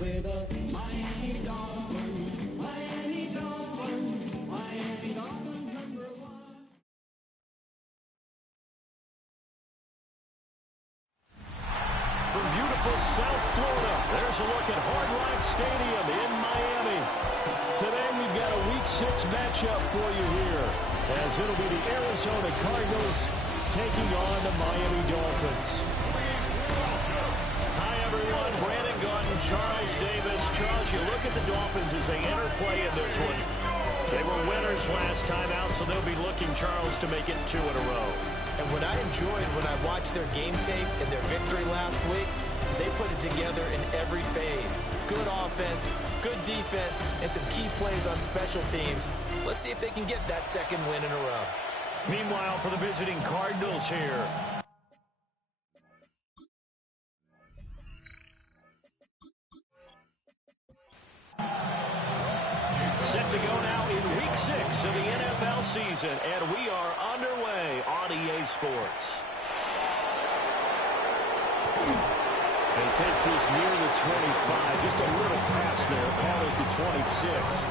with the Miami Dolphins. Miami Dolphins. Miami Dolphins #1. From beautiful South Florida, there's a look at Hard Rock Stadium in Miami. Today we've got a Week 6 matchup for you here, as it'll be the Arizona Cardinals taking on the Miami Dolphins. Hi everyone, Brandon Gaudin, Charles Davis. Charles, you look at the Dolphins as they interplay in this one. They were winners last time out, so they'll be looking, Charles, to make it 2 in a row. And what I enjoyed when I watched their game tape and their victory last week is they put it together in every phase. Good offense, good defense, and some key plays on special teams. Let's see if they can get that second win in a row. Meanwhile, for the visiting Cardinals here, set to go now in Week 6 of the NFL season, and we are underway on EA Sports. And he takes this near the 25, just a little pass there, call it the 26.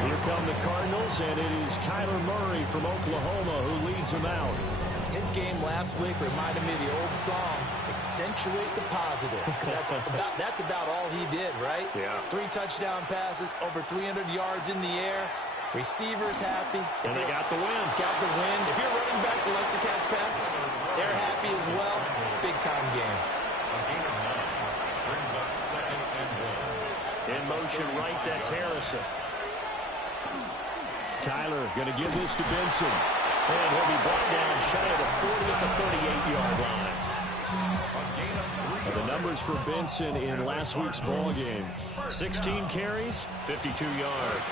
Here come the Cardinals, and it is Kyler Murray from Oklahoma who leads them out. His game last week reminded me of the old song, Accentuate the Positive. That's about all he did, right? Yeah. 3 touchdown passes, over 300 yards in the air. Receivers happy. And they got the win. Got the win. If you're running back that likes to catch passes, they're happy as well. Big-time game. Brings up 2nd and 1. In motion right, that's Harrison. Kyler going to give this to Benson. And he'll be brought down shy of the 40 at the 38-yard line. The numbers for Benson in last week's ball game: 16 carries, 52 yards.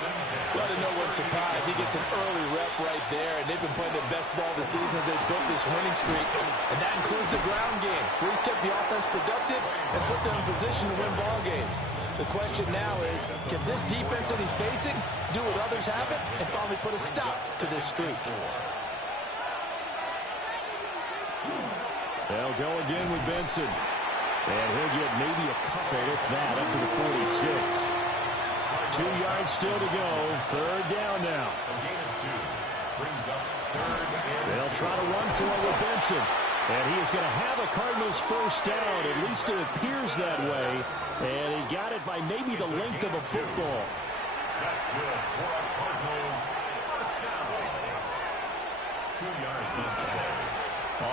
Well, to no one's surprise, he gets an early rep right there, and they've been playing their best ball this season as they've built this winning streak. And that includes the ground game, where he's kept the offense productive and put them in position to win ball games. The question now is, can this defense that he's facing do what others haven't and finally put a stop to this streak? They'll go again with Benson. And he'll get maybe a couple, if that, up to the 46. 2 yards still to go. 3rd down now. Brings up 3rd and They'll try to run for it with Benson. And he is going to have a Cardinals first down. At least it appears that way. And he got it by maybe the length of a football. that's good for a Cardinals first down. 2 yards on the play.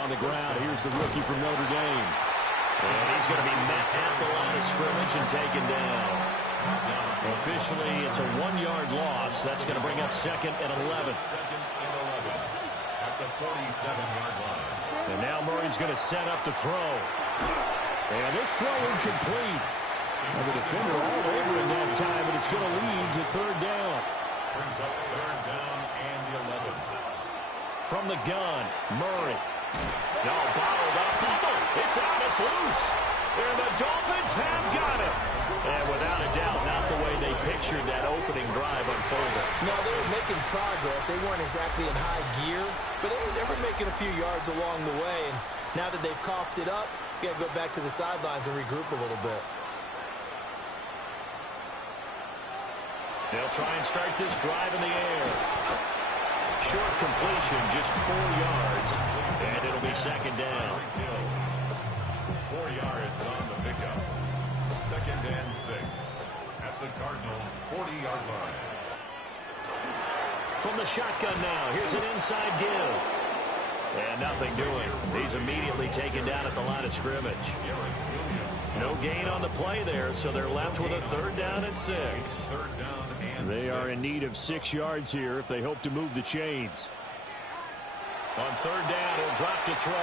On the ground, here's the rookie from Notre Dame. And he's going to be met at the line of scrimmage and taken down. Officially, it's a 1-yard loss. That's going to bring up 2nd and 11. 2nd and 11 at the 47-yard line. And now Murray's going to set up to throw. And this throw incomplete. And the defender all over in that time, and it's going to lead to 3rd down. Brings up 3rd down and 11. From the gun, Murray. No, bottled up. It's out, it's loose. And the Dolphins have got it. And without a doubt, not the way they pictured that opening drive unfolded. No, they were making progress. They weren't exactly in high gear, but they were making a few yards along the way. And now that they've coughed it up, you got to go back to the sidelines and regroup a little bit. They'll try and start this drive in the air. Short completion, just 4 yards. And it'll be 2nd down. 4 yards on the pickup. 2nd and 6 at the Cardinals' 40-yard line. From the shotgun now, here's an inside give. And nothing doing. He's immediately taken down at the line of scrimmage. No gain on the play there, so they're left with a 3rd down and 6. 3rd down and They 6. are in need of 6 yards here if they hope to move the chains. On 3rd down, he'll drop to throw.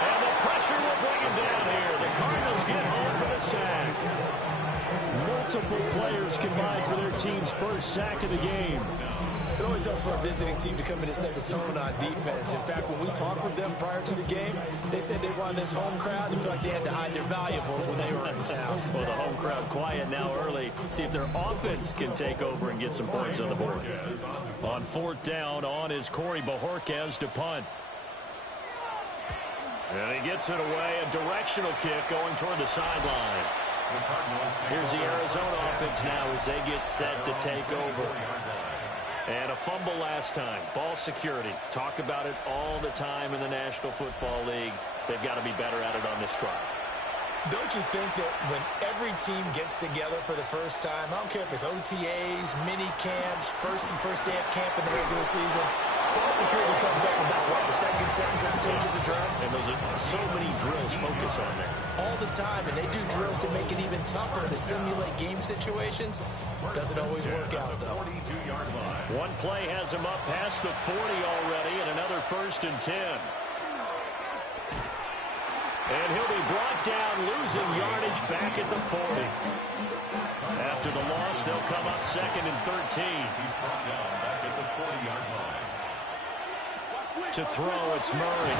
And the pressure will bring him down here. The Cardinals get home for the sack. Multiple players combined for their team's first sack of the game. It always helps for a visiting team to come in and set the tone on defense. In fact, when we talked with them prior to the game, they said they wanted this home crowd to feel like they had to hide their valuables when they were in town. Well, the home crowd quiet now early. See if their offense can take over and get some points on the board. On 4th down, on is Corey Bojorquez to punt. And he gets it away, a directional kick going toward the sideline. Here's the Arizona offense now as they get set to take over. And a fumble last time. Ball security. Talk about it all the time in the National Football League. They've got to be better at it on this drive. Don't you think that when every team gets together for the first time, I don't care if it's OTAs, mini camps, first day of camp in the regular season, ball security comes up about, what, the second sentence of the coach's address? And those are so many drills focus on that. All the time, and they do drills to make it even tougher to simulate game situations. Doesn't always work out, though. One play has him up past the 40 already, and another 1st and 10. And he'll be brought down, losing yardage back at the 40. After the loss, they'll come up 2nd and 13. He's brought down back at the 40-yard line. To throw, it's Murray.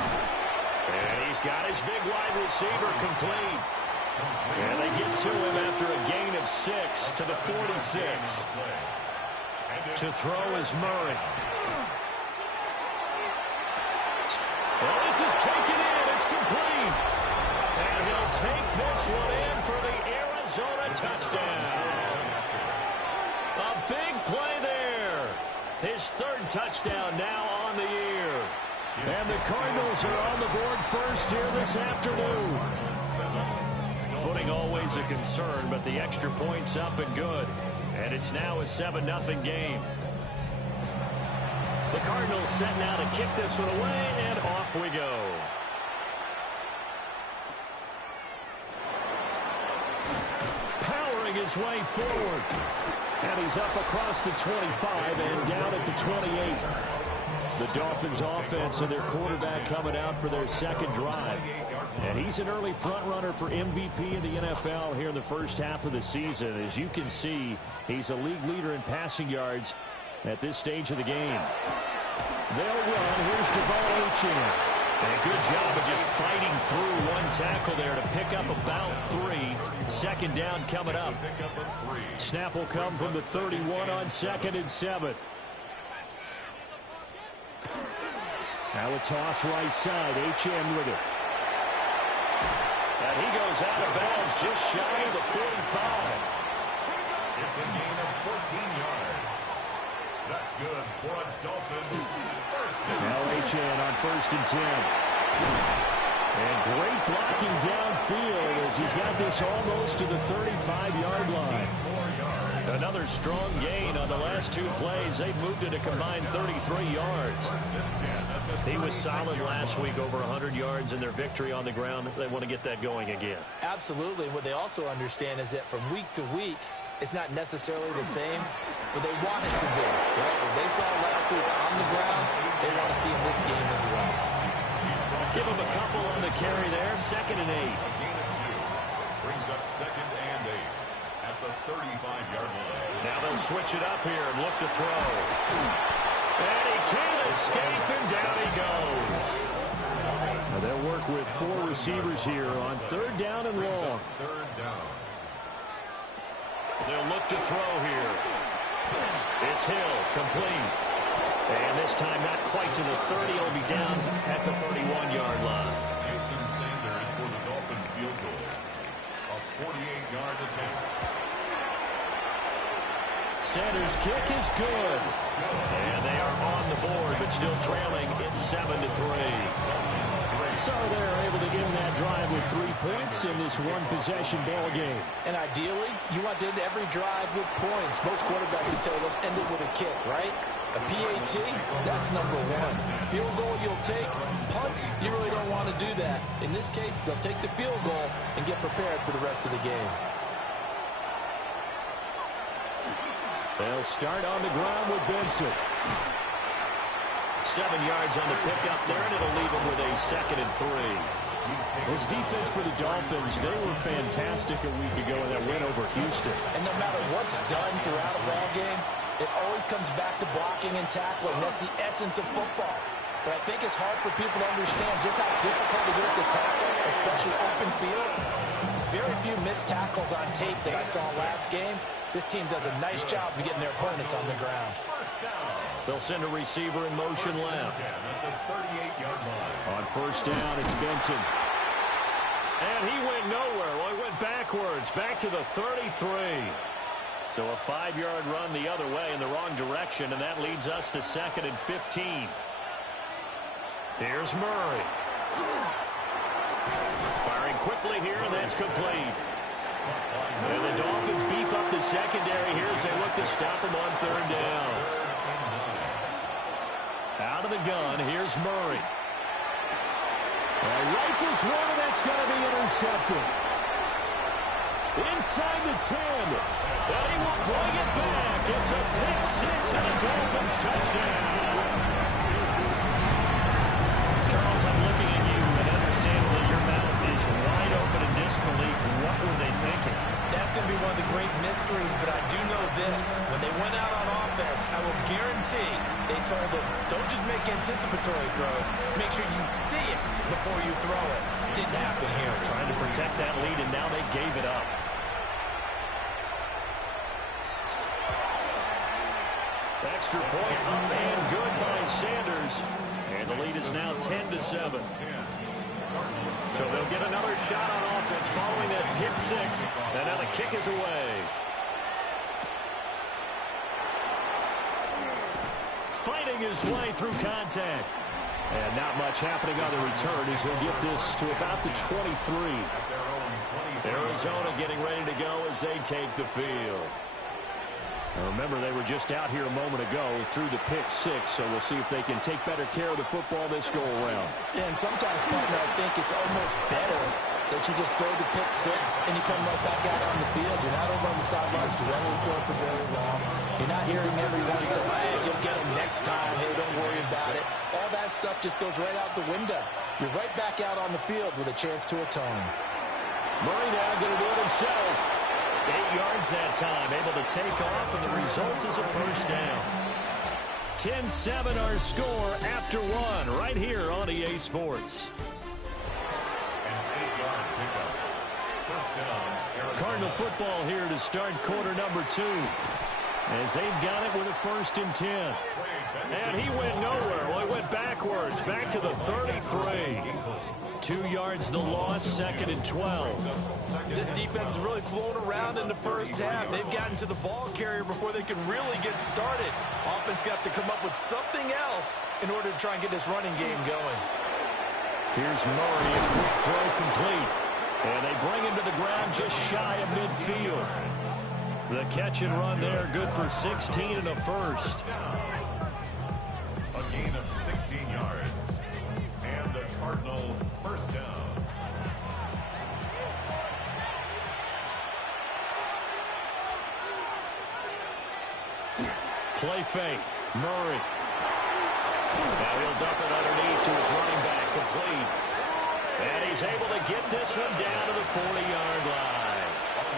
And he's got his big wide receiver complete. And they get to him after a gain of 6 to the 46. To throw is Murray. Well, this is taken in. It's complete. And he'll take this one in for the Arizona touchdown. A big play there. His 3rd touchdown now on the year. And the Cardinals are on the board first here this afternoon. Footing always a concern, but the extra point's up and good. And it's now a 7-0 game. The Cardinals set now to kick this one away, and off we go. Powering his way forward. And he's up across the 25 and down at the 28. The Dolphins offense and their quarterback coming out for their 2nd drive. And he's an early front runner for MVP in the NFL here in the first half of the season. As you can see, he's a league leader in passing yards at this stage of the game. They'll run. Here's De'Von Achane. And a good job of just fighting through one tackle there to pick up about 3. 2nd down coming up. Snap will come from the 31 on 2nd and 7. Now a toss right side. Achane with it. And he goes out of bounds just shy of the 45. It's a gain of 14 yards. That's good for a Dolphins first down. Now Achane on 1st and 10. And great blocking downfield as he's got this almost to the 35-yard line. Another strong gain on the last 2 plays. They've moved it a combined 33 yards. He was solid last week, over 100 yards in their victory on the ground. They want to get that going again. Absolutely. What they also understand is that from week to week, it's not necessarily the same, but they want it to be. Right? What they saw last week on the ground, they want to see in this game as well. Give him a couple on the carry there. 2nd and 8. A gain of 2. Brings up 2nd and 8 at the 35-yard line. Now they'll switch it up here and look to throw. And he can't escape, and down he goes. Now they'll work with 4 receivers here on 3rd down and long. 3rd down. They'll look to throw here. It's Hill, complete. And this time not quite to the 30. He'll be down at the 31-yard line. Jason Sanders for the Dolphins field goal. A 48-yard attempt. Sanders' kick is good. And they are on the board, but still trailing. It's 7-3. So they're able to end that drive with 3 points in this one-possession ball game. And ideally, you want to end every drive with points. Most quarterbacks would tell you, let's end it with a kick, right? A PAT, that's number 1. Field goal you'll take. Punts, you really don't want to do that. In this case, they'll take the field goal and get prepared for the rest of the game. They'll start on the ground with Benson. 7 yards on the pickup there, and it'll leave him with a 2nd and 3. This defense for the Dolphins, they were fantastic a week ago in that win over Houston. And no matter what's done throughout a ball game, it always comes back to blocking and tackling. That's the essence of football. But I think it's hard for people to understand just how difficult it is to tackle, especially open field. Very few missed tackles on tape that I saw last game. This team does a nice job of getting their opponents on the ground. First down. They'll send a receiver in motion left. At the 38-yard line. On first down, it's Benson. And he went nowhere. Well, he went backwards, back to the 33. So a 5-yard run the other way in the wrong direction, and that leads us to 2nd and 15. Here's Murray. Firing quickly here, and that's complete. And the Dolphins beef up the secondary here as they look to stop him on 3rd down. Out of the gun, here's Murray. Rifles one, and that's going to be intercepted. Inside the 10. And he will bring it back. It's a pick six and a Dolphins touchdown. Charles, I'm looking at you, and understandably your mouth is wide open in disbelief. What were they thinking? That's going to be one of the great mysteries, but I do know this. When they went out on offense, I will guarantee they told them, don't just make anticipatory throws. Make sure you see it before you throw it. Didn't happen here. Trying to protect that lead, and now they gave it up. Extra point up and good by Sanders. And the lead is now 10-7. So they'll get another shot on offense following that pick six. And now the kick is away. Fighting his way through contact. And not much happening on the return as he'll get this to about the 23. Arizona getting ready to go as they take the field. Now remember, they were just out here a moment ago through the pick six, so we'll see if they can take better care of the football this go-around. Yeah, and sometimes, partner, I think it's almost better that you just throw the pick six and you come right back out on the field. You're not over on the sidelines dwelling for it for very long. You're not hearing everyone say, hey, you'll get them next time. Hey, don't worry about it. All that stuff just goes right out the window. You're right back out on the field with a chance to atone. Murray now going to do it himself. 8 yards that time, able to take off, and the result is a first down. 10-7 our score after one, right here on EA Sports. An 8-yard pickup. First down, Arizona. Cardinal football here to start quarter number 2. As they've got it with a 1st and 10. And he went nowhere. Well, he went backwards, back to the 33. 2 yards the loss, 2nd and 12. This defense is really flown around in the first half. They've gotten to the ball carrier before they can really get started. Offense got to come up with something else in order to try and get this running game going. Here's Murray, a quick throw complete. And they bring him to the ground just shy of midfield. The catch and run there, good for 16 and a first. A gain of 16 yards. And a Cardinal first down. Play fake. Murray. Now he'll dump it underneath to his running back, complete. And he's able to get this one down to the 40-yard line.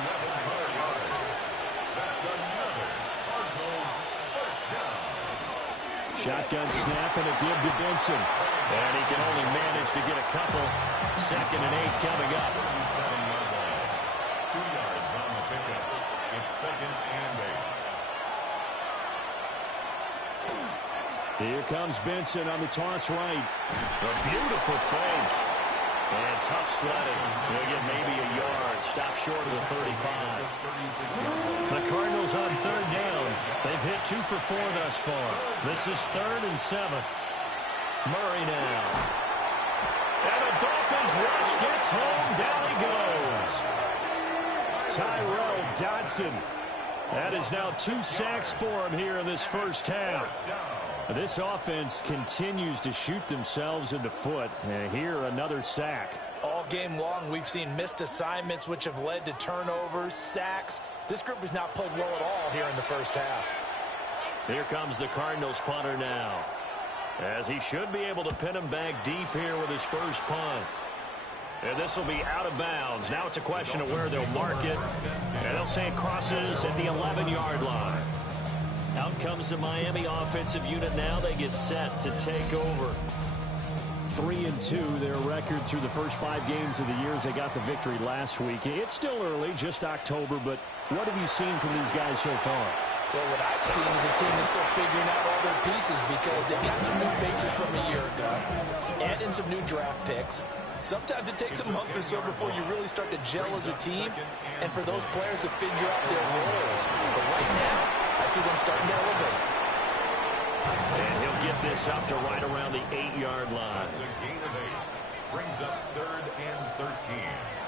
11 more yards. That's another Cardinals first down. Shotgun snap and a give to Benson. And he can only manage to get a couple. 2nd and 8 coming up. 37-yard line. 2 yards on the pickup. It's 2nd and 8. Here comes Benson on the toss right. A beautiful fake. And tough sledding. He'll get maybe a yard. Stop short of the 35. The Cardinals on 3rd down. They've hit 2 for 4 thus far. This is 3rd and 7. Murray now. And the Dolphins rush gets home. Down he goes. Tyrell Dodson. That is now 2 sacks for him here in this first half. This offense continues to shoot themselves in the foot. And here, another sack. All game long, we've seen missed assignments, which have led to turnovers, sacks. This group has not played well at all here in the first half. Here comes the Cardinals punter now, as he should be able to pin him back deep here with his first punt. And this will be out of bounds. Now it's a question of where they'll mark it. And they'll say it crosses at the 11-yard line. Out comes the Miami offensive unit now. They get set to take over. 3-2, their record through the first 5 games of the year as they got the victory last week. It's still early, just October, but what have you seen from these guys so far? Well, what I've seen is a team that's still figuring out all their pieces because they've got some new faces from a year ago and in some new draft picks. Sometimes it takes a month or so before you really start to gel as a team and for those players to figure out their roles. But right now, I see them starting to elevate. And he'll get this up to right around the 8-yard line. That's a gain of 8. Brings up 3rd and 13.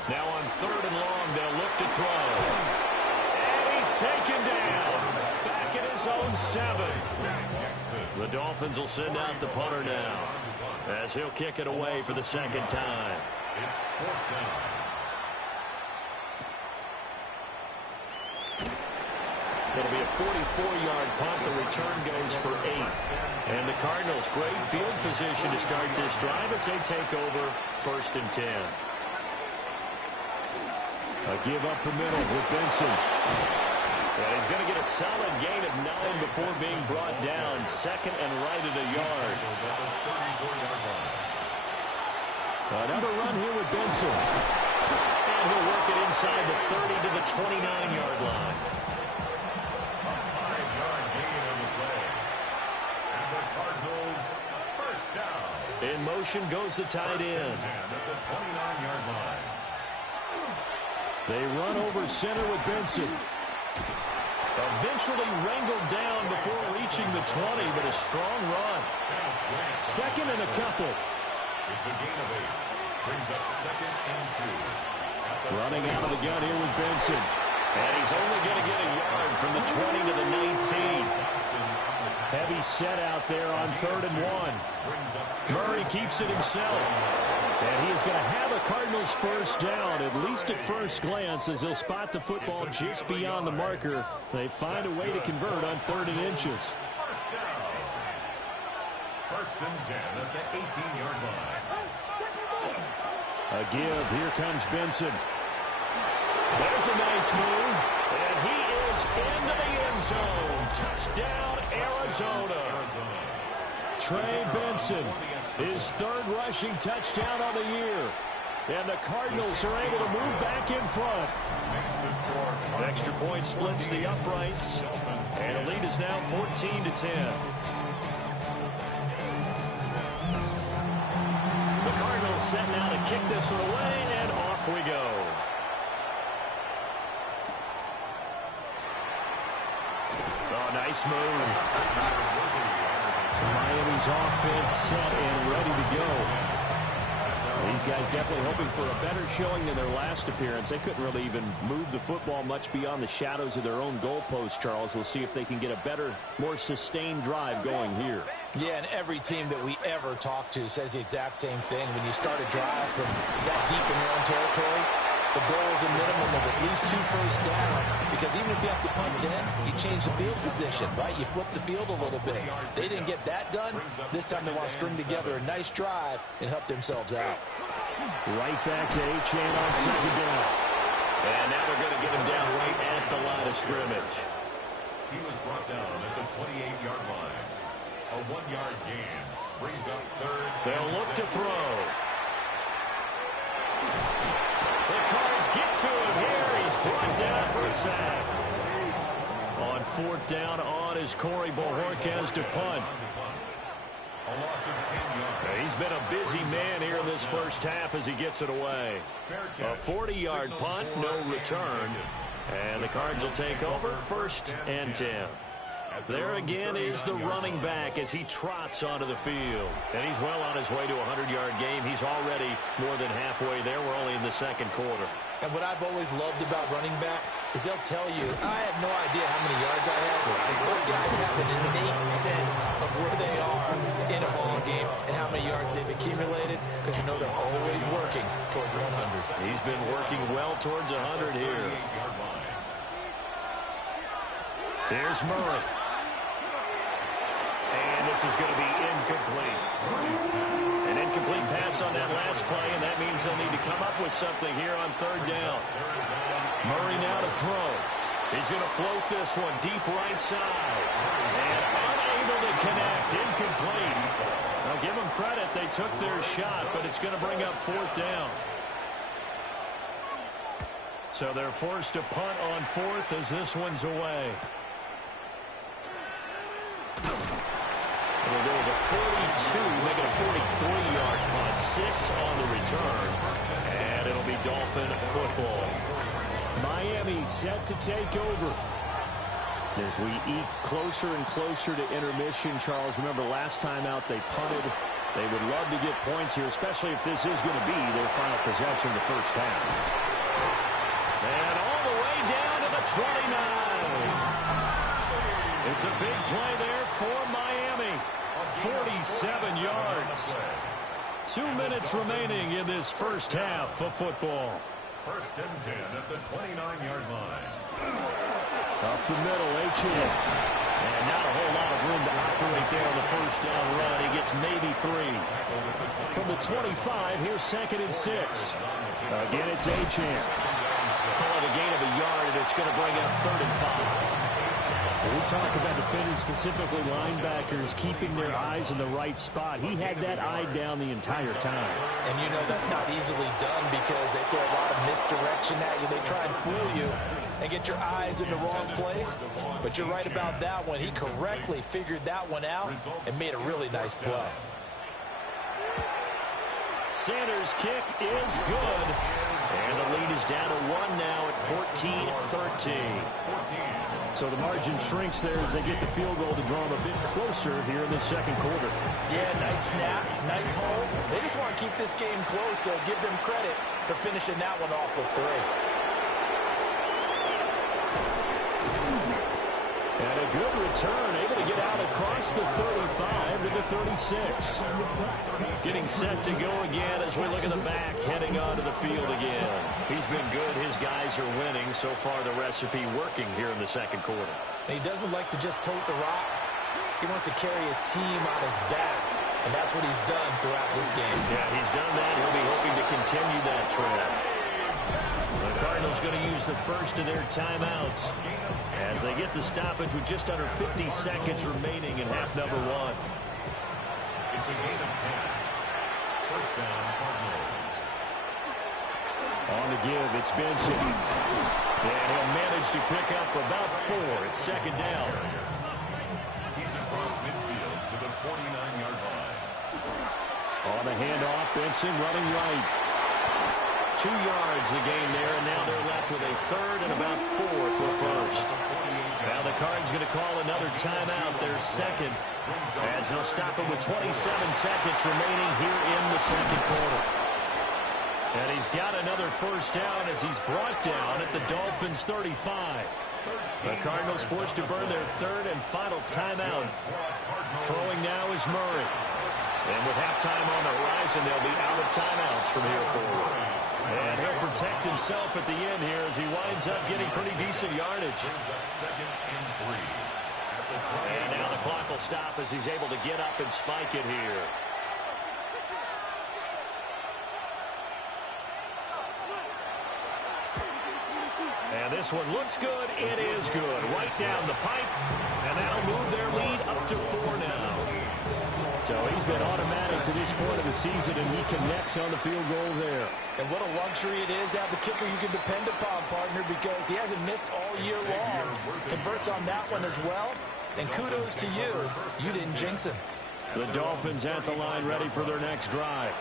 Now on 3rd and long, they'll look to throw. And he's taken down. Back at his own 7. The Dolphins will send out the punter now, as he'll kick it away for the second time. It's 4th down. It'll be a 44-yard punt. The return goes for 8. And the Cardinals, great field position to start this drive as they take over 1st and 10. A give up the middle with Benson. And he's going to get a solid gain of 9 before being brought down. 2nd and right at a yard. Another run here with Benson. And he'll work it inside the 30 to the 29-yard line. A 5-yard gain on the play. And the Cardinals, first down. In motion goes the tight end. At the 29-yard line. They run over center with Benson. Eventually wrangled down before reaching the 20, but a strong run. 2nd and a couple. It's a gain of 8. Brings up 2nd and 2. Running out of the gun here with Benson. And he's only going to get a yard from the 20 to the 19. Heavy set out there on 3rd and 1. Murray keeps it himself. And he is going to have a Cardinals first down, at least at first glance, as he'll spot the football just beyond the marker. They find a way to convert on 3rd and inches. First down. 1st and 10 at the 18-yard line. A give. Here comes Benson. There's a nice move. And he is into the end zone. Touchdown, Arizona. Trey Benson, his 3rd rushing touchdown on the year. And the Cardinals are able to move back in front. Extra point splits the uprights. And the lead is now 14 to 10. The Cardinals set now to kick this one away, and off we go. Oh, nice move. Miami's offense set and ready to go. These guys definitely hoping for a better showing than their last appearance. They couldn't really even move the football much beyond the shadows of their own goalpost, Charles. We'll see if they can get a better, more sustained drive going here. Yeah, and every team that we ever talk to says the exact same thing. When you start a drive from that deep in your own territory, the goal is a minimum of at least 2 first downs, because even if you have to punt then, you change the field position, right? You flip the field a little bit. They didn't get that done. This time they want to string together a nice drive and help themselves out. Right back to Achane on 2nd down. And now they're going to get him down right at the line of scrimmage. He was brought down at the 28-yard line. A 1-yard gain brings up 3rd. They'll look to throw. The Cards get to him here. He's brought down for a sack. On 4th down on is Corey Bojorquez to punt. A loss of 10 yards. He's been a busy man here in this first half as he gets it away. A 40-yard punt, no return. And the Cards will take over 1st and 10. There again is the running back as he trots onto the field. And he's well on his way to a 100-yard game. He's already more than halfway there. We're only in the 2nd quarter. And what I've always loved about running backs is they'll tell you, I had no idea how many yards I had. Those guys have an innate sense of where they are in a ball game and how many yards they've accumulated, because you know they're always working towards 100. He's been working well towards 100 here. Here's Murray. And this is going to be incomplete. An incomplete pass on that last play, and that means they'll need to come up with something here on 3rd down. Murray now to throw. He's going to float this one deep right side. And unable to connect. Incomplete. Now give them credit. They took their shot, but it's going to bring up 4th down. So they're forced to punt on 4th as this one's away. 42, make it a 43-yard punt, 6 on the return, and it'll be Dolphin football. Miami set to take over. As we eat closer and closer to intermission, Charles, remember last time out they punted. They would love to get points here, especially if this is going to be their final possession of the first half. And all the way down to the 29. It's a big play there for Miami. 47 yards. 2 minutes remaining in this first half of football. First and 10 at the 29-yard line. Up the middle, Etienne. And not a whole lot of room to operate there on the first down run. He gets maybe 3. From the 25, here's 2nd and 6. Again, it's Etienne. Call it a gain of a yard, and it's going to bring up 3rd and 5. We talk about defenders, specifically linebackers, keeping their eyes in the right spot. He had that eye down the entire time. And you know that's not easily done because they throw a lot of misdirection at you. They try and fool you and get your eyes in the wrong place. But you're right about that one. He correctly figured that one out and made a really nice play. Sanders' kick is good. And the lead is down to 1 now at 14-13. So the margin shrinks there as they get the field goal to draw them a bit closer here in the second quarter. Yeah, nice snap, nice hold. They just want to keep this game close, so give them credit for finishing that one off with 3. And a good return, able to get out across the 35 to the 36. Getting set to go again as we look at the back, heading onto the field again. He's been good. His guys are winning. So far, the recipe working here in the second quarter. He doesn't like to just tote the rock. He wants to carry his team on his back, and that's what he's done throughout this game. Yeah, he's done that. He'll be hoping to continue that trend. The Cardinals going to use the first of their timeouts as they get the stoppage with just under 50 seconds remaining in half number 1. It's a gain of 10. First down, Cardinals. On the give, it's Benson. And he'll manage to pick up about 4. It's second down. He's across midfield to the 49-yard line. On the handoff, Benson running right. 2 yards the gain there, and now they're left with a 3rd and about 4 for first. Now the Cards going to call another timeout, their second, as they'll stop it with 27 seconds remaining here in the second quarter. And he's got another first down as he's brought down at the Dolphins' 35. The Cardinals forced to burn their 3rd and final timeout. Throwing now is Murray. And with halftime on the horizon, they'll be out of timeouts from here forward. And he'll protect himself at the end here as he winds up getting pretty decent yardage. Second and 3. And now the clock will stop as he's able to get up and spike it here. And this one looks good. It is good. Right down the pipe. And that'll move their lead up to 4 now. So he's been automatic to this point of the season, and he connects on the field goal there. And what a luxury it is to have the kicker you can depend upon, partner, because he hasn't missed all year long. Converts on that one as well. And kudos to you. You didn't jinx him. The Dolphins at the line ready for their next drive.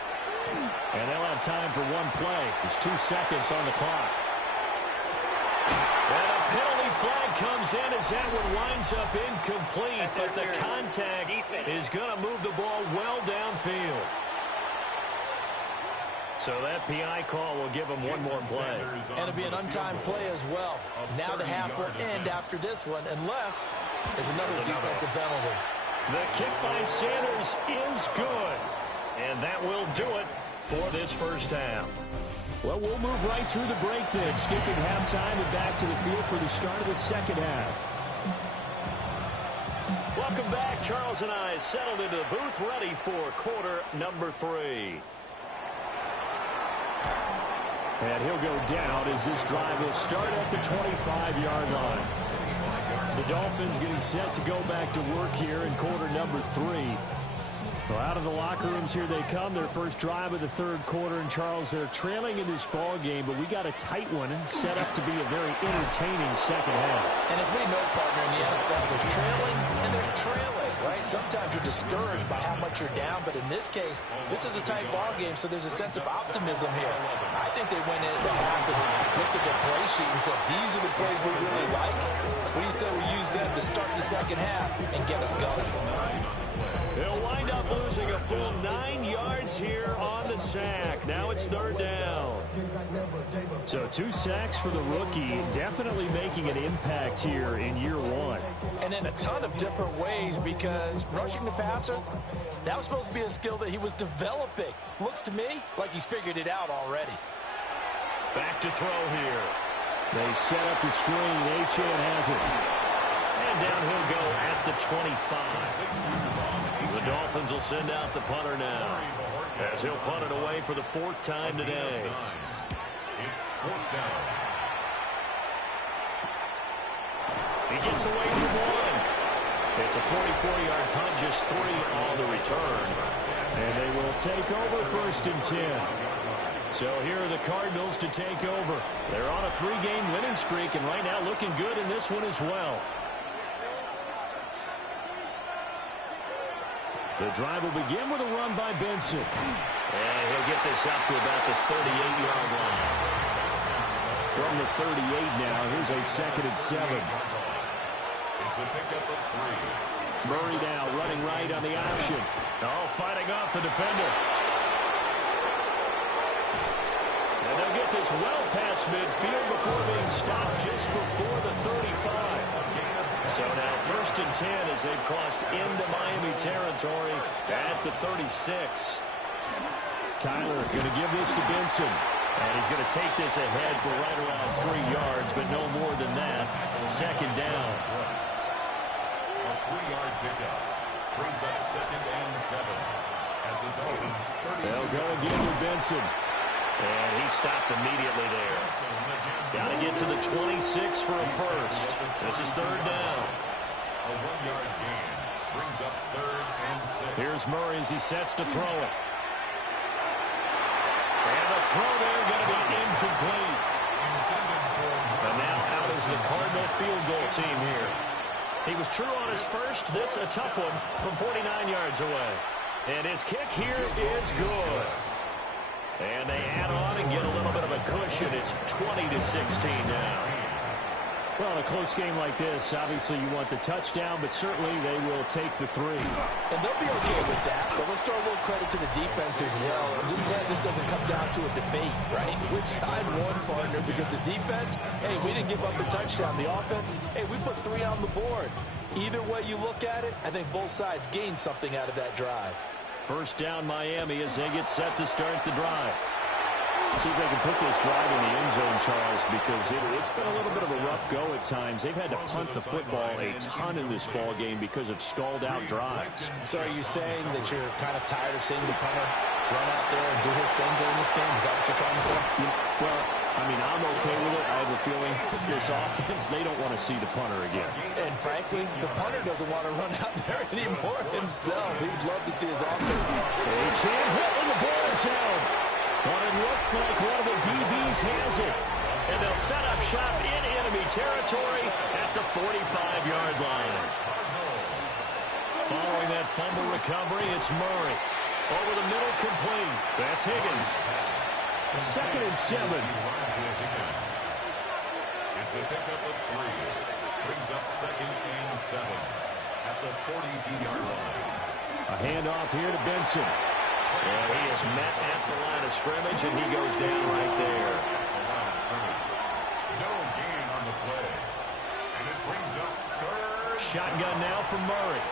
And they'll have time for one play. There's 2 seconds on the clock. And a penalty flag comes in as that one winds up incomplete, but the contact is going to move the ball well downfield. So that PI call will give him one more play. And it'll be an untimed play as well. Now the half will end after this one, unless there's another defensive penalty. The kick by Sanders is good. And that will do it for this first half. Well, we'll move right through the break then, skipping halftime and back to the field for the start of the second half. Welcome back. Charles and I settled into the booth, ready for quarter number 3. And he'll go down as this drive will start at the 25-yard line. The Dolphins getting set to go back to work here in quarter number 3. Well, out of the locker rooms here they come. Their first drive of the third quarter. And, Charles, they're trailing in this ball game, but we got a tight one set up to be a very entertaining second half. And as we know, partner, in the NFL, there's trailing and there's trailing, right? Sometimes you're discouraged by how much you're down, but in this case, this is a tight ball game, so there's a sense of optimism here. I think they went into the half and looked at their play sheet and said, these are the plays we really like. What do you say we use them to start the second half and get us going? They'll wind up losing a full 9 yards here on the sack. Now it's third down. So 2 sacks for the rookie, definitely making an impact here in year one. And in a ton of different ways, because rushing the passer, that was supposed to be a skill that he was developing. Looks to me like he's figured it out already. Back to throw here. They set up the screen. Achane has it. And down he'll go at the 25. The Dolphins will send out the punter now, as he'll punt it away for the 4th time today. It's 4th down. He gets away from one. It's a 44-yard punt, just 3 on the return. And they will take over 1st and 10. So here are the Cardinals to take over. They're on a 3-game winning streak, and right now looking good in this one as well. The drive will begin with a run by Benson. And he'll get this up to about the 38-yard line. From the 38 now, here's a 2nd and 7. It's a pickup of 3. Murray now running right on the option. Oh, fighting off the defender. And they'll get this well past midfield before being stopped just before the 35. So now 1st and 10 as they've crossed into Miami territory at the 36. Kyler going to give this to Benson. And he's going to take this ahead for right around 3 yards, but no more than that. 2nd down. A 3-yard pickup brings up 2nd and 7 at the Dolphins' 30. They'll go again with Benson. And he stopped immediately there. Got to get to the 26 for a first. This is 3rd down. A 1-yard gain brings up 3rd and 6. Here's Murray as he sets to throw it. And the throw there going to be incomplete. And now out is the Cardinal field goal team here. He was true on his first. This a tough one from 49 yards away. And his kick here is good. And they add on and get a little bit of a cushion. It's 20-16 now. Well, in a close game like this, obviously you want the touchdown, but certainly they will take the 3. And they'll be okay with that, but let's throw a little credit to the defense as well. I'm just glad this doesn't come down to a debate, right? Which side won, partner? Because the defense, hey, we didn't give up a touchdown. The offense, hey, we put 3 on the board. Either way you look at it, I think both sides gained something out of that drive. 1st down Miami as they get set to start the drive. See if they can put this drive in the end zone, Charles, because it's been a little bit of a rough go at times. They've had to punt the football a ton in this ball game because of stalled-out drives. So are you saying that you're kind of tired of seeing the punter run out there and do his thing during this game? Is that what you're trying to say? Well, I mean, I'm okay with it. I have a feeling this offense, they don't want to see the punter again. And frankly, the punter doesn't want to run out there anymore himself. He'd love to see his offense. Achane hit when the ball is held. But it looks like one of the DBs has it. And they'll set up shop in enemy territory at the 45-yard line. Following that fumble recovery, it's Murray. Over the middle, complete. That's Higgins. 2nd and 7. It's a pickup of 3. Brings up 2nd and 7 at the 42-yard line. A handoff here to Benson. And he is met at the line of scrimmage, and he goes down right there. No gain on the play. And it brings up 3rd. Shotgun now from Murray.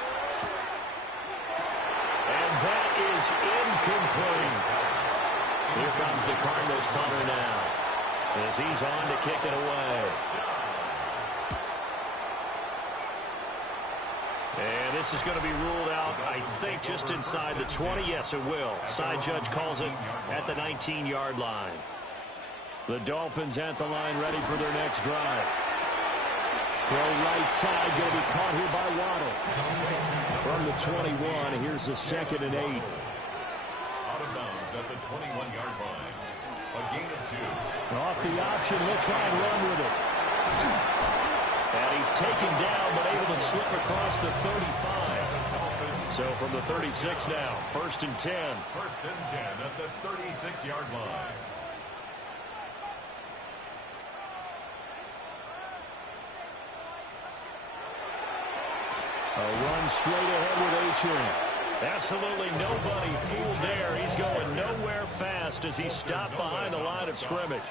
And that is incomplete. Here comes the Cardinals punter now, as he's on to kick it away. And this is going to be ruled out, I think, just inside the 20. Yes, it will. Side judge calls it at the 19-yard line. The Dolphins at the line, ready for their next drive. Throw right side, going to be caught here by Waddle. From the 21, here's the 2nd and 8. Out of bounds at the 21-yard line. A gain of 2. Off the option, he'll try and run with it. And he's taken down, but able to slip across the 35. So from the 36 now, 1st and 10. 1st and 10 at the 36-yard line. A run straight ahead with Achane. Absolutely nobody fooled there. He's going nowhere fast as he stopped behind the line of scrimmage.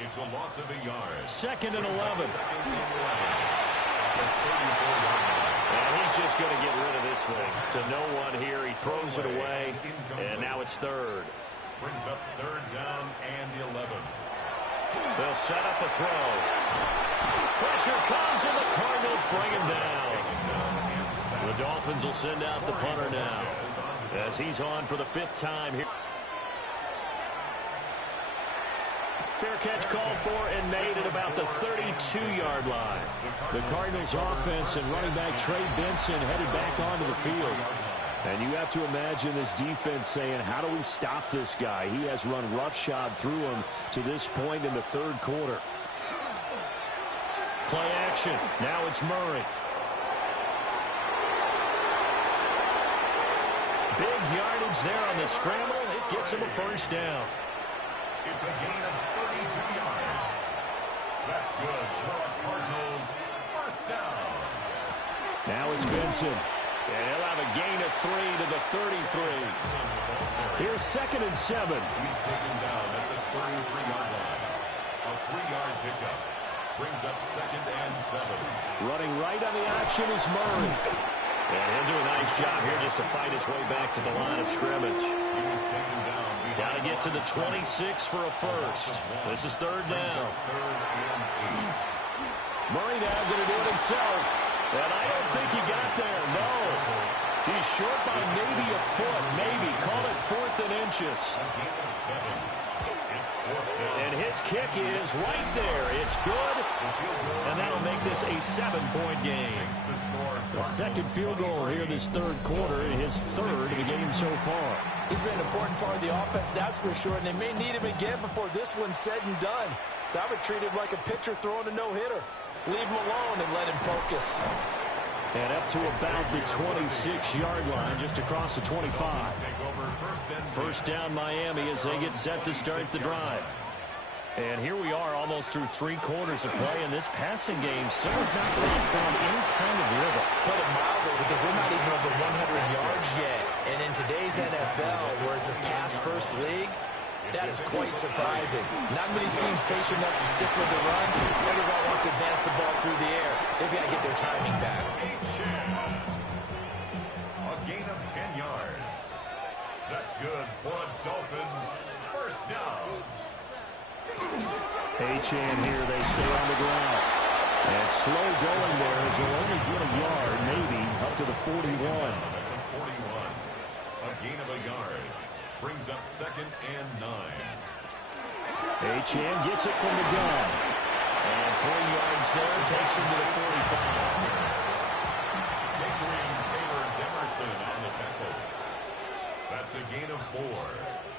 It's a loss of a yard. 2nd and 11. 2nd and 11. At the 34-yard line. And he's just going to get rid of this thing. To no one here. He throws it away. And now it's 3rd. Brings up 3rd down and 11. They'll set up a throw. Pressure comes and the Cardinals bring him down. The Dolphins will send out the punter now as he's on for the 5th time here. Fair catch called for and made at about the 32-yard line. The Cardinals offense and running back Trey Benson headed back onto the field. And you have to imagine this defense saying, how do we stop this guy? He has run roughshod through him to this point in the 3rd quarter. Play action. Now it's Murray. Big yardage there on the scramble. It gets him a 1st down. It's a gain of 32 yards. That's good for the Cardinals. 1st down. Now it's Benson. And he'll have a gain of 3 to the 33. Here's 2nd and 7. He's taken down at the 33-yard line. A 3-yard pickup. Brings up 2nd and 7. Running right on the option is Murray. And he'll do a nice job here just to fight his way back to the line of scrimmage. He was taken down. Got to get to the 26 for a 1st. This is 3rd down. 3rd and 8. Murray now going to do it himself. And I don't think he got there. No. He's short by maybe a foot. Maybe. Call it 4th and inches. A gain of 7. It's 4th down. And his kick is right there. It's good. And that'll make this a 7-point game. The score. A 2nd field goal here this 3rd quarter. His 3rd of the game so far. He's been an important part of the offense, that's for sure, and they may need him again before this one's said and done. So I would treat him like a pitcher throwing a no-hitter. Leave him alone and let him focus. And up to about the 26-yard line, just across the 25. Take over 1st down Miami as they get set to start the drive. And here we are almost through 3 quarters of play, and this passing game still has not really found any kind of rhythm. Put it mildly, because they're not even over 100 yards yet. And in today's NFL, where it's a pass-first league, that is quite surprising. Not many teams patient enough to stick with the run. Everybody wants to advance the ball through the air. They've got to get their timing back. A gain of 10 yards. That's good for a Dolphins 1st down. Achane here, they stay on the ground. And slow going there as they'll only get a yard, maybe, up to the 41. At the 41. A gain of a yard. Brings up 2nd and 9. Achane gets it from the gun. And 3 yards there, takes him to the 45. Adrian Taylor Demerson on the tackle. That's a gain of 4.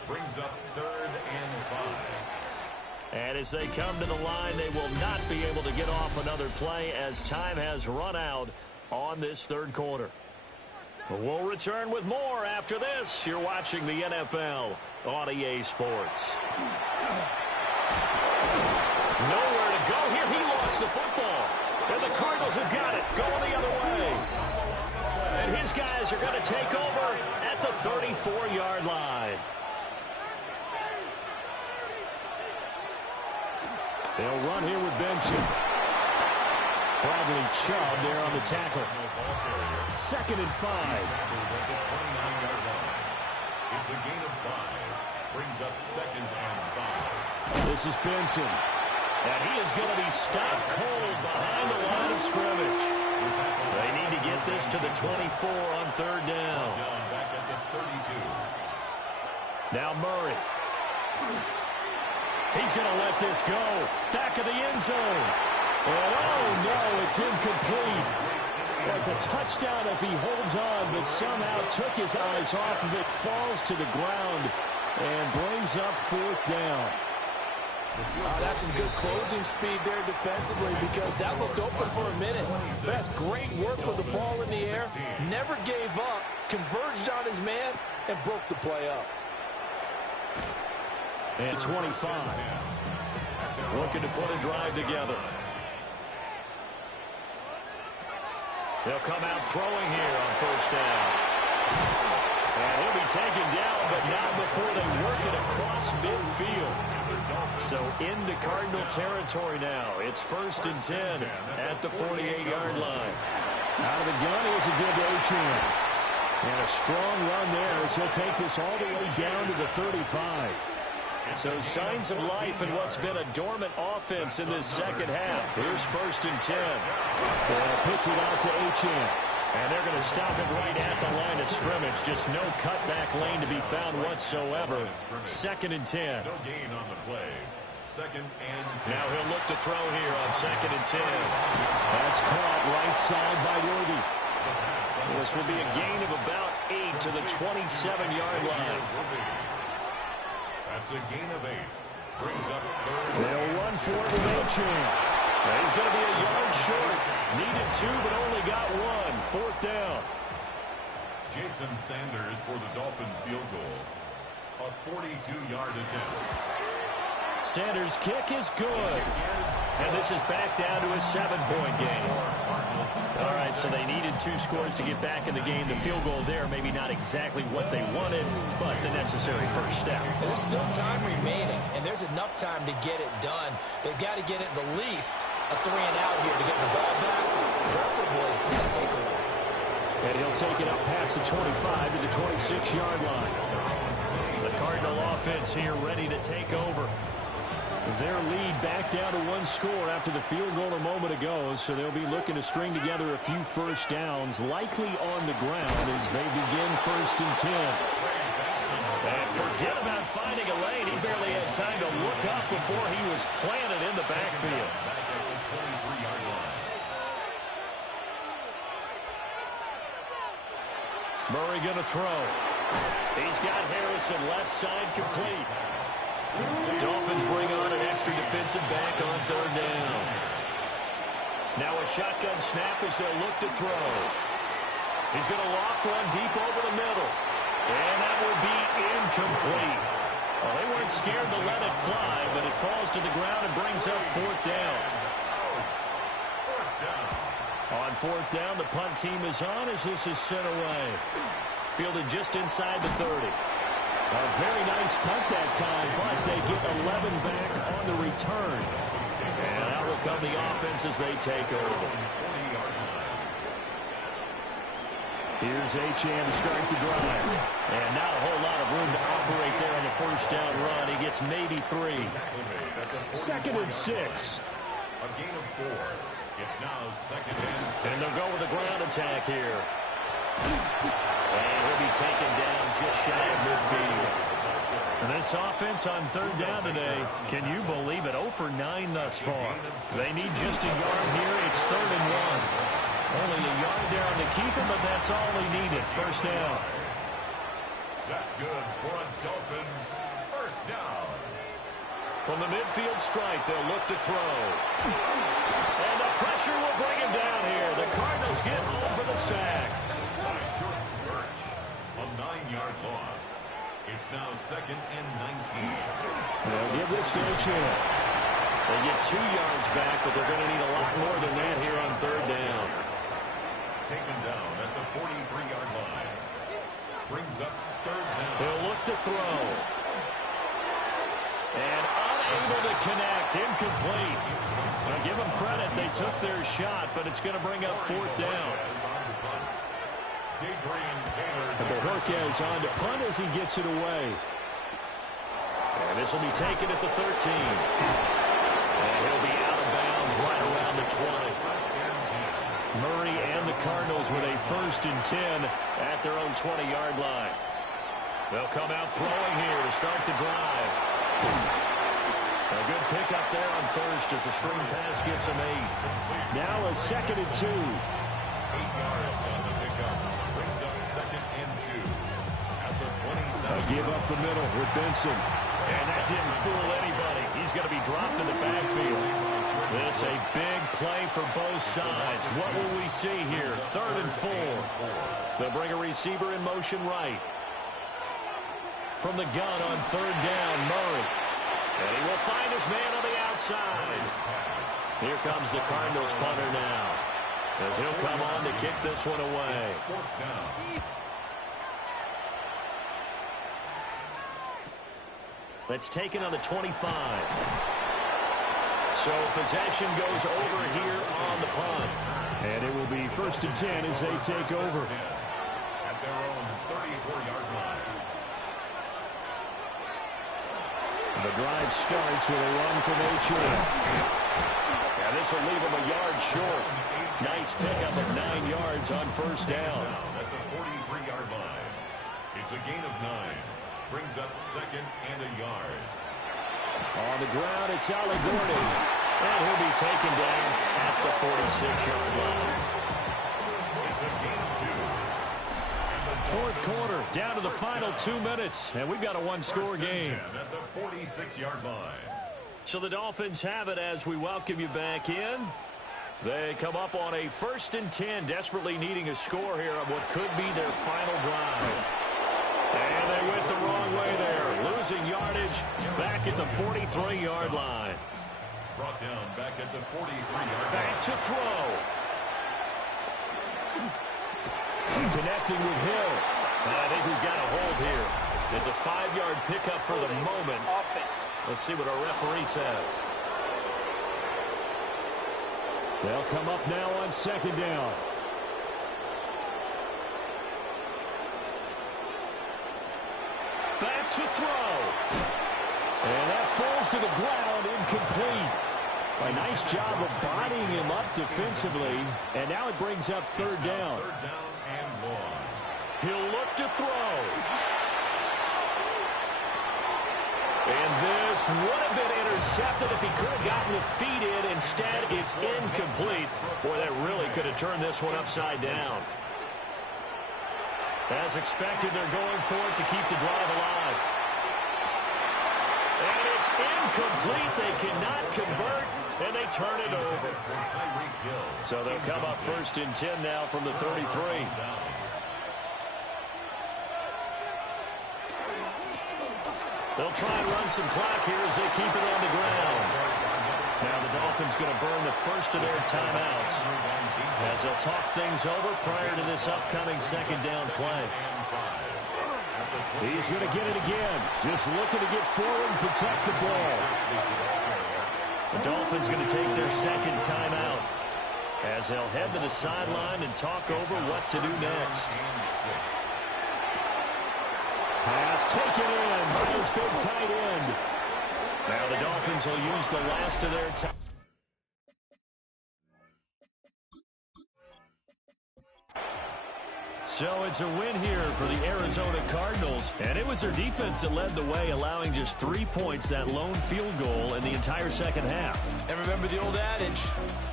Brings up 3rd and 5. And as they come to the line, they will not be able to get off another play as time has run out on this 3rd quarter. We'll return with more after this. You're watching the NFL on EA Sports. Nowhere to go here. He lost the football. And the Cardinals have got it. Going the other way. And his guys are going to take over at the 34-yard line. They'll run here with Benson. Probably Chubb there on the tackle. 2nd and 5. It's a gain of 5. Brings up 2nd and 5. This is Benson. And he is going to be stopped cold behind the line of scrimmage. They need to get this to the 24 on 3rd down. Back at the 32. Now Murray. He's going to let this go. Back of the end zone. And oh no, it's incomplete. Well, it's a touchdown if he holds on, but somehow took his eyes off of it, falls to the ground, and brings up fourth down. That's some good closing speed there defensively because that looked open for a minute. But that's great work with the ball in the air. Never gave up, converged on his man, and broke the play up. And 25. Looking to put a drive together. They'll come out throwing here on first down. And he'll be taken down, but not before they work it across midfield. So into Cardinal territory now. It's 1st and 10 at the 48-yard line. Out of the gun, here's a good Achane. And a strong run there as he'll take this all the way down to the 35. So signs of life in what's been a dormant offense in this second half. Here's 1st and 10. They'll pitch it out to Achane. And they're going to stop it right at the line of scrimmage. Just no cutback lane to be found whatsoever. 2nd and 10. No gain on the play. 2nd and 10. Now he'll look to throw here on 2nd and 10. That's caught right side by Worthy. This will be a gain of about 8 to the 27-yard line. That's a gain of 8. Brings up 3rd. They'll run for it with Achane. He's going to be a yard short. Needed 2, but only got 1. 4th down. Jason Sanders for the Dolphin field goal. A 42-yard attempt. Sanders' kick is good. And this is back down to a 7-point game. All right, so they needed 2 scores to get back in the game. The field goal there, maybe not exactly what they wanted, but the necessary first step. There's still time remaining, and there's enough time to get it done. They've got to get it the least a 3 and out here to get the ball back, preferably a takeaway. And he'll take it up past the 25 to the 26-yard line. The Cardinal offense here ready to take over. Their lead back down to 1 score after the field goal a moment ago, so they'll be looking to string together a few first downs, likely on the ground as they begin 1st and 10. And forget about finding a lane. He barely had time to look up before he was planted in the backfield. Murray going to throw. He's got Harrison left side complete. Dolphins bring on an extra defensive back on 3rd down. Now a shotgun snap as they'll look to throw. He's going to loft one deep over the middle. And that will be incomplete. Well, they weren't scared to let it fly, but it falls to the ground and brings up 4th down. On 4th down, the punt team is on as this is sent away. Fielded just inside the 30. A very nice punt that time, but they get 11 back on the return. And out will come the offense as they take over. Here's Achane to start the drive. And not a whole lot of room to operate there on the first down run. He gets maybe 3. 2nd and 6. A gain of 4. It's now 2nd and 6. And they'll go with a ground attack here. And he'll be taken down just shy of midfield. And this offense on 3rd down today, can you believe it? 0 for 9 thus far. They need just a yard here. It's 3rd and 1. Only a yard there on the keeper, but that's all they needed. First down. That's good for a Dolphins first down. From the midfield stripe, they'll look to throw. And the pressure will bring him down here. The Cardinals get home for the sack. By Jordan Burch, a 9-yard loss. It's now 2nd and 19. They'll give this to Achane. They get 2 yards back, but they're going to need a lot more than that here on 3rd down. Taken down at the 43-yard line. Brings up 3rd down. They'll look to throw. And unable to connect. Incomplete. Now give them credit. They took their shot, but it's going to bring up 4th down. And Bojorquez on to punt as he gets it away. And this will be taken at the 13. And he'll be out of bounds right around the 20. Murray and the Cardinals with a 1st and 10 at their own 20-yard line. They'll come out throwing here to start the drive. A good pickup there on first as the screen pass gets him 8. Now a 2nd and 2. 8 yards on the pickup. Brings up 2nd and 2. At the 27. Give up the middle with Benson. And that didn't fool anybody. He's going to be dropped in the backfield. This a big play for both sides. What will we see here? 3rd and 4. They'll bring a receiver in motion right. From the gun on 3rd down, Murray. And he will find his man on the outside. Here comes the Cardinals punter now, as he'll come on to kick this one away. That's taken on the 25. So possession goes over here on the punt. And it will be 1st and 10 as they take over. At their own 34-yard line. The drive starts with a run from H.A. And this will leave him a yard short. Nice pickup of 9 yards on 1st down. At the 43-yard line. It's a gain of 9. Brings up 2nd and a yard. On the ground, it's Ali Gordon. And he'll be taken down at the 46-yard line. It's a gain of 2. 4th quarter, down to the final 2 minutes. And we've got a one-score game. At the 46-yard line. So the Dolphins have it as we welcome you back in. They come up on a 1st and 10, desperately needing a score here on what could be their final drive. And they went the wrong way there, losing yardage back at the 43-yard line. Brought down back at the 43-yard line. Back to throw. Connecting with Hill. And I think we've got a hold here. It's a 5-yard pickup for the moment. Let's see what our referee says. They'll come up now on 2nd down. Back to throw. And that falls to the ground, incomplete. A nice job of bodying him up defensively. And now it brings up 3rd down. 3rd down and 1. He'll look to throw. And this would have been intercepted if he could have gotten the feet in. Instead, it's incomplete. Boy, that really could have turned this one upside down. As expected, they're going for it to keep the drive alive. And it's incomplete. They cannot convert, and they turn it over. So they'll come up 1st and 10 now from the 33. They'll try and run some clock here as they keep it on the ground. Now the Dolphins going to burn the first of their timeouts as they'll talk things over prior to this upcoming 2nd down play. He's going to get it again. Just looking to get forward and protect the ball. The Dolphins going to take their 2nd timeout as they'll head to the sideline and talk over what to do next. Pass taken in by his big tight end. Now the Dolphins will use the last of their time. So it's a win here for the Arizona Cardinals, and it was their defense that led the way, allowing just 3 points, that lone field goal in the entire 2nd half. And remember the old adage,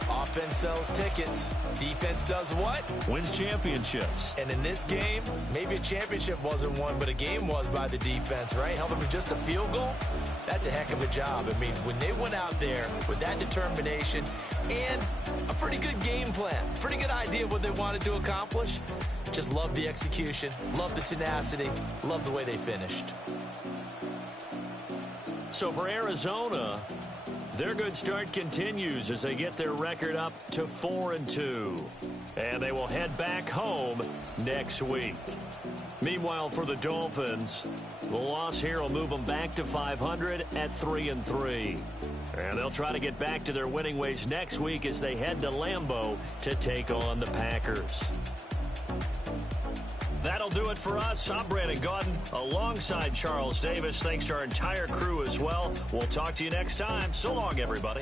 offense sells tickets, defense does what? Wins championships. And in this game, maybe a championship wasn't won, but a game was by the defense, right? Helping with just a field goal, that's a heck of a job. I mean, when they went out there with that determination and a pretty good game plan, pretty good idea what they wanted to accomplish, just love the execution, love the tenacity, love the way they finished. So for Arizona, their good start continues as they get their record up to 4-2. And they will head back home next week. Meanwhile, for the Dolphins, the loss here will move them back to 500 at 3-3. And they'll try to get back to their winning ways next week as they head to Lambeau to take on the Packers. That'll do it for us. I'm Brandon Gaudin alongside Charles Davis. Thanks to our entire crew as well. We'll talk to you next time. So long, everybody.